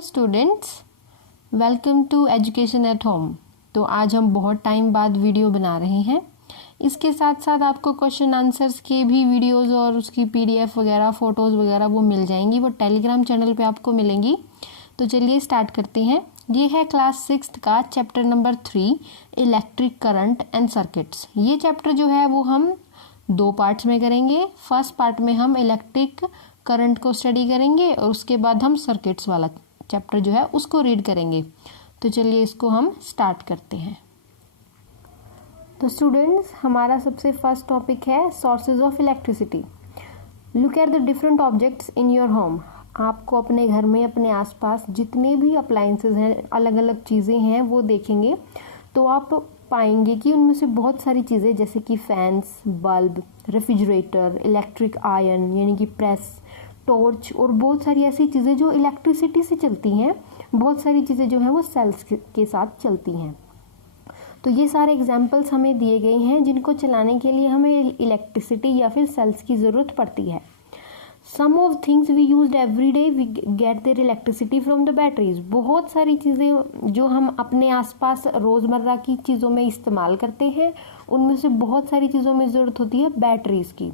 Students, welcome to education at home. तो आज हम बहुत टाइम बाद वीडियो बना रहे हैं। इसके साथ साथ आपको क्वेश्चन आंसर्स के भी वीडियोस और उसकी पीडीएफ वगैरह फ़ोटोज़ वगैरह वो मिल जाएंगी, वो टेलीग्राम चैनल पे आपको मिलेंगी। तो चलिए स्टार्ट करते हैं। ये है क्लास 6 का chapter number 3 electric current and circuits. ये चैप्टर जो है वो हम 2 पार्ट्स में करेंगे। फर्स्ट पार्ट में हम इलेक्ट्रिक करंट को स्टडी करेंगे और उसके बाद हम सर्किट्स वाला चैप्टर जो है उसको रीड करेंगे। तो चलिए इसको हम स्टार्ट करते हैं। तो स्टूडेंट्स, हमारा सबसे फर्स्ट टॉपिक है sources of electricity. Look at the different objects in your home. आपको अपने घर में अपने आसपास जितने भी अप्लायंसेस हैं, अलग अलग चीज़ें हैं, वो देखेंगे तो आप पाएंगे कि उनमें से बहुत सारी चीज़ें जैसे कि fans, bulb, refrigerator, electric iron यानी कि प्रेस, टॉर्च और बहुत सारी ऐसी चीज़ें जो इलेक्ट्रिसिटी से चलती हैं। बहुत सारी चीज़ें जो हैं वो सेल्स के साथ चलती हैं। तो ये सारे एग्जाम्पल्स हमें दिए गए हैं जिनको चलाने के लिए हमें इलेक्ट्रिसिटी या फिर सेल्स की ज़रूरत पड़ती है। Some of things we use every day we get their electricity from the batteries. बहुत सारी चीज़ें जो हम अपने आसपास रोज़मर्रा की चीज़ों में इस्तेमाल करते हैं, उनमें से बहुत सारी चीज़ों में ज़रूरत होती है बैटरीज़ की।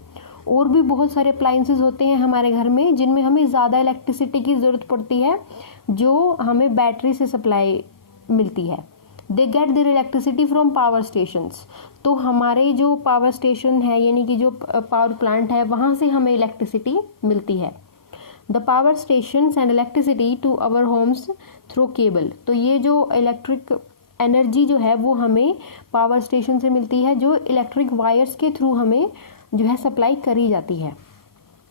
और भी बहुत सारे अप्लायंसेस होते हैं हमारे घर में जिनमें हमें ज़्यादा इलेक्ट्रिसिटी की ज़रूरत पड़ती है, जो हमें बैटरी से सप्लाई मिलती है। They get their electricity from power stations. तो हमारे जो पावर स्टेशन है यानी कि जो पावर प्लांट है, वहाँ से हमें इलेक्ट्रिसिटी मिलती है। The power station and electricity to our homes through cable. तो ये जो इलेक्ट्रिक एनर्जी जो है वो हमें पावर स्टेशन से मिलती है, जो इलेक्ट्रिक वायर्स के थ्रू हमें जो है सप्लाई करी जाती है।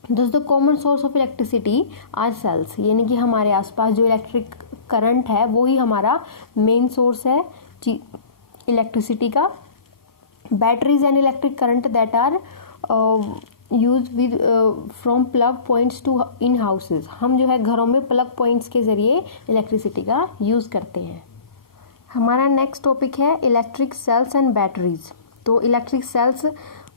दोस्तों, common source of electricity are cells, यानी कि हमारे आसपास जो इलेक्ट्रिक करंट है वो ही हमारा मेन सोर्स है इलेक्ट्रिसिटी का। Batteries and electric current that are use with from plug points to in houses. हम जो है घरों में प्लग पॉइंट्स के ज़रिए इलेक्ट्रिसिटी का यूज़ करते हैं। हमारा नेक्स्ट टॉपिक है इलेक्ट्रिक सेल्स एंड बैटरीज। तो इलेक्ट्रिक सेल्स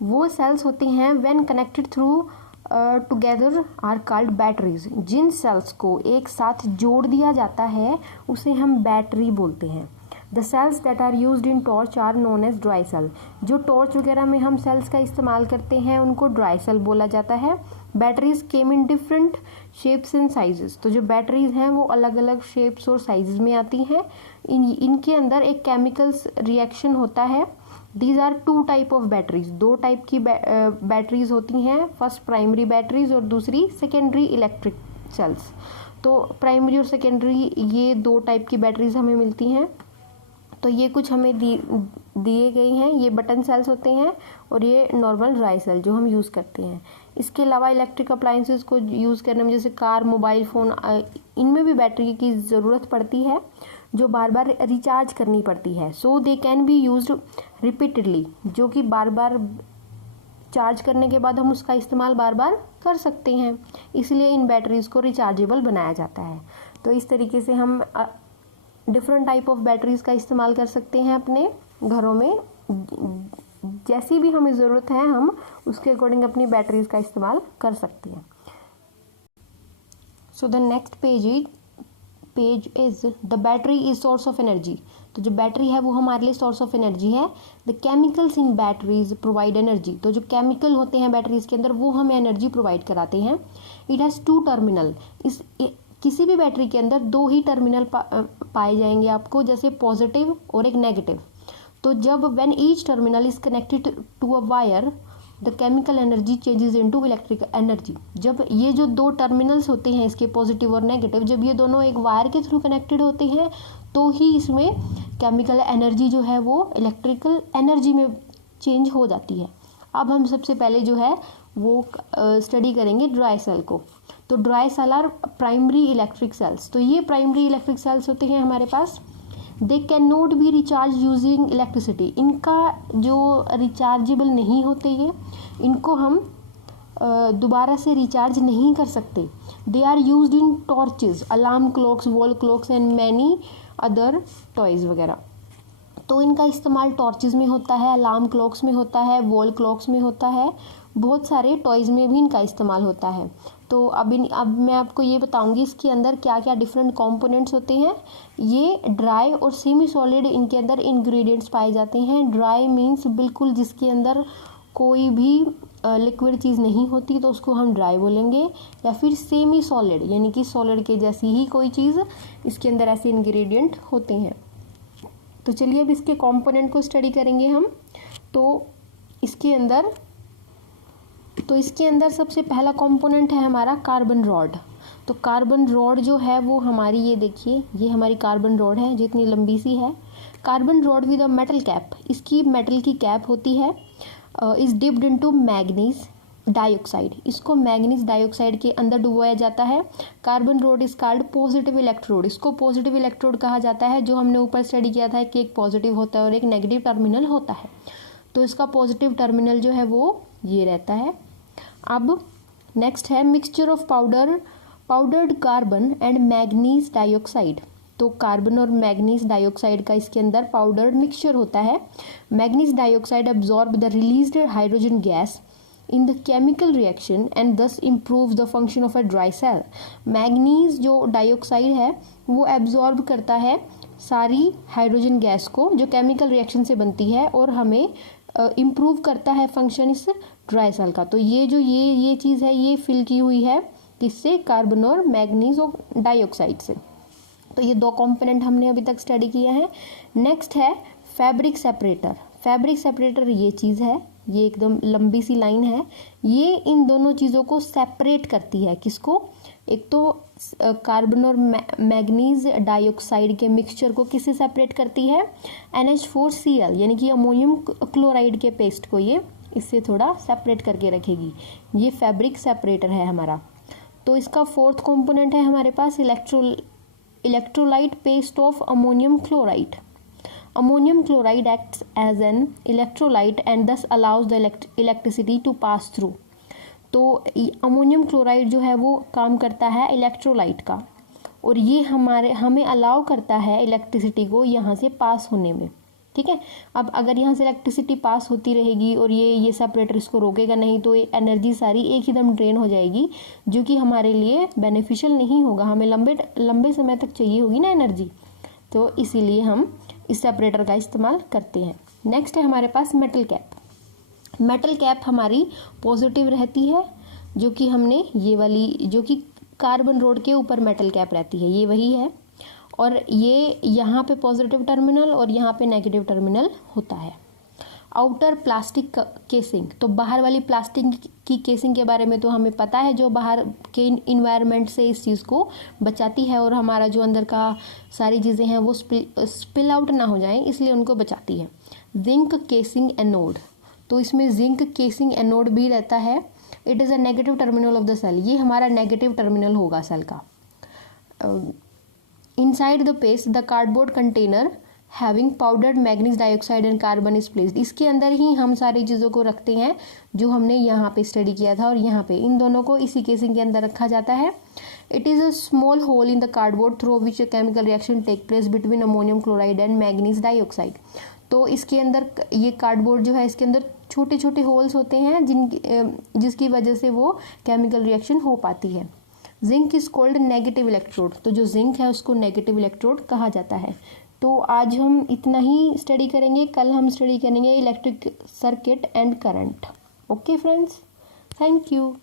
वो सेल्स होती हैं when connected through together are called batteries. जिन सेल्स को एक साथ जोड़ दिया जाता है उसे हम बैटरी बोलते हैं। The cells that are used in torch are known as dry cell. जो टॉर्च वगैरह में हम सेल्स का इस्तेमाल करते हैं उनको ड्राई सेल बोला जाता है। Batteries came in different shapes and sizes. तो जो बैटरीज हैं वो अलग अलग शेप्स और साइजेस में आती हैं। इनके अंदर एक केमिकल्स रिएक्शन होता है। These are 2 type of batteries. 2 type की बैटरीज होती हैं, फर्स्ट प्राइमरी बैटरीज और दूसरी सेकेंडरी इलेक्ट्रिक सेल्स। तो प्राइमरी और सेकेंडरी ये 2 टाइप की बैटरीज हमें मिलती हैं। तो ये कुछ हमें दिए गए हैं। ये बटन सेल्स होते हैं और ये नॉर्मल ड्राई सेल जो हम यूज़ करते हैं। इसके अलावा इलेक्ट्रिक अप्लायंसेस को यूज़ करने में जैसे कार, मोबाइल फ़ोन, इनमें भी बैटरी की ज़रूरत पड़ती है जो बार बार रिचार्ज करनी पड़ती है। So they can be used repeatedly, जो कि बार बार चार्ज करने के बाद हम उसका इस्तेमाल बार बार कर सकते हैं, इसलिए इन बैटरीज़ को रिचार्जेबल बनाया जाता है। तो इस तरीके से हम डिफरेंट टाइप ऑफ बैटरीज़ का इस्तेमाल कर सकते हैं अपने घरों में। जैसी भी हमें ज़रूरत है हम उसके अकॉर्डिंग अपनी बैटरीज़ का इस्तेमाल कर सकते हैं। So the next page is the battery is source of energy. तो जो बैटरी है वो हमारे लिए सोर्स ऑफ एनर्जी है। The chemicals in batteries provide energy. तो जो केमिकल होते हैं बैटरीज के अंदर वो हमें एनर्जी प्रोवाइड कराते हैं। It has 2 terminal. किसी भी बैटरी के अंदर 2 ही टर्मिनल पाए जाएंगे आपको, जैसे पॉजिटिव और एक नेगेटिव। तो जब when each terminal is connected to a wire the chemical energy changes into electric energy. जब ये जो 2 टर्मिनल्स होते हैं इसके पॉजिटिव और नेगेटिव, जब ये दोनों एक वायर के थ्रू कनेक्टेड होते हैं तो ही इसमें केमिकल एनर्जी जो है वो इलेक्ट्रिकल एनर्जी में चेंज हो जाती है। अब हम सबसे पहले जो है वो स्टडी करेंगे ड्राई सेल को। तो dry cell are primary electric cells. तो ये प्राइमरी इलेक्ट्रिक सेल्स होते हैं हमारे पास। They can not be recharge using electricity. इनका जो रिचार्जेबल नहीं होते ये, इनको हम दोबारा से रिचार्ज नहीं कर सकते। They are used in torches, alarm clocks, wall clocks and many other toys वगैरह। तो इनका इस्तेमाल टॉर्चेज में होता है, अलार्म क्लॉक्स में होता है, वॉल क्लॉक्स में होता है, बहुत सारे टॉयज़ में भी इनका इस्तेमाल होता है। तो अब मैं आपको ये बताऊंगी इसके अंदर क्या क्या डिफरेंट कंपोनेंट्स होते हैं। ये ड्राई और सेमी सॉलिड इनके अंदर इंग्रेडिएंट्स पाए जाते हैं। ड्राई मीन्स बिल्कुल जिसके अंदर कोई भी लिक्विड चीज़ नहीं होती तो उसको हम ड्राई बोलेंगे, या फिर सेमी सॉलिड यानी कि सॉलिड के जैसी ही कोई चीज़, इसके अंदर ऐसे इंग्रेडिएंट होते हैं। तो चलिए अब इसके कंपोनेंट को स्टडी करेंगे हम। तो इसके अंदर सबसे पहला कंपोनेंट है हमारा कार्बन रॉड। तो कार्बन रॉड जो है वो हमारी, ये देखिए ये हमारी कार्बन रॉड है जितनी लंबी सी है। Carbon rod with a metal cap, इसकी मेटल की कैप होती है। Is dipped into manganese dioxide, इसको मैग्नीज डाइऑक्साइड के अंदर डुबोया जाता है। Carbon rod is called positive electrode, इसको पॉजिटिव इलेक्ट्रोड कहा जाता है। जो हमने ऊपर स्टडी किया था कि एक पॉजिटिव होता है और एक नेगेटिव टर्मिनल होता है, तो इसका पॉजिटिव टर्मिनल जो है वो ये रहता है। अब नेक्स्ट है mixture of powdered carbon and manganese dioxide. तो कार्बन और मैग्नीज डाइऑक्साइड का इसके अंदर पाउडर्ड मिक्सचर होता है। Manganese dioxide absorb the released hydrogen gas in the chemical reaction and thus improve the function of a dry cell. Manganese जो dioxide है वो एब्जॉर्ब करता है सारी हाइड्रोजन गैस को जो केमिकल रिएक्शन से बनती है, और हमें इम्प्रूव करता है फंक्शन इस ड्राई सेल का। तो ये जो ये चीज़ है ये फिल की हुई है किससे, कार्बन और मैग्नीज और डाइऑक्साइड से। तो ये दो कंपोनेंट हमने अभी तक स्टडी किए हैं। नेक्स्ट है फैब्रिक सेपरेटर। फैब्रिक सेपरेटर ये चीज़ है, ये एकदम लंबी सी लाइन है, ये इन दोनों चीज़ों को सेपरेट करती है। किसको, एक तो कार्बन और मैग्नीज डाइऑक्साइड के मिक्सचर को किससे सेपरेट करती है, NH4Cl यानी कि अमोनियम क्लोराइड के पेस्ट को ये इससे थोड़ा सेपरेट करके रखेगी। ये फैब्रिक सेपरेटर है हमारा। तो इसका फोर्थ कंपोनेंट है हमारे पास electrolyte paste of ammonium chloride. Ammonium chloride acts as an electrolyte and thus allows the electricity to pass through. तो अमोनियम क्लोराइड जो है वो काम करता है इलेक्ट्रोलाइट का, और ये हमें अलाउ करता है इलेक्ट्रिसिटी को यहाँ से पास होने में। ठीक है, अब अगर यहाँ से इलेक्ट्रिसिटी पास होती रहेगी और ये सेपरेटर इसको रोकेगा नहीं, तो एनर्जी सारी एक ही दम ड्रेन हो जाएगी, जो कि हमारे लिए बेनिफिशियल नहीं होगा। हमें लंबे समय तक चाहिए होगी ना एनर्जी, तो इसीलिए हम इस सेपरेटर का इस्तेमाल करते हैं। नेक्स्ट है हमारे पास मेटल कैप। मेटल कैप हमारी पॉजिटिव रहती है, जो कि हमने ये वाली जो कि कार्बन रॉड के ऊपर मेटल कैप रहती है, ये वही है। और ये यहाँ पे पॉजिटिव टर्मिनल और यहाँ पे नेगेटिव टर्मिनल होता है। आउटर प्लास्टिक केसिंग, तो बाहर वाली प्लास्टिक की केसिंग के बारे में तो हमें पता है, जो बाहर के इन्वायरमेंट से इस चीज़ को बचाती है और हमारा जो अंदर का सारी चीज़ें हैं वो स्पिल आउट ना हो जाएं, इसलिए उनको बचाती है। जिंक केसिंग एनोड, तो इसमें जिंक केसिंग एनोड भी रहता है। It is a negative terminal of the cell, ये हमारा नेगेटिव टर्मिनल होगा सेल का। Inside the paste the cardboard container having powdered manganese dioxide and carbon is placed, इसके अंदर ही हम सारी चीज़ों को रखते हैं जो हमने यहाँ पे स्टडी किया था, और यहाँ पे इन दोनों को इसी केसिंग के अंदर रखा जाता है। It is a small hole in the cardboard through which a chemical reaction take place between ammonium chloride and manganese dioxide. तो इसके अंदर ये कार्डबोर्ड जो है इसके अंदर छोटे छोटे होल्स होते हैं जिसकी वजह से वो केमिकल रिएक्शन हो पाती है। Zinc is called negative electrode, तो जो जिंक है उसको नेगेटिव इलेक्ट्रोड कहा जाता है। तो आज हम इतना ही स्टडी करेंगे, कल हम स्टडी करेंगे electric circuit and current. Okay friends, thank you.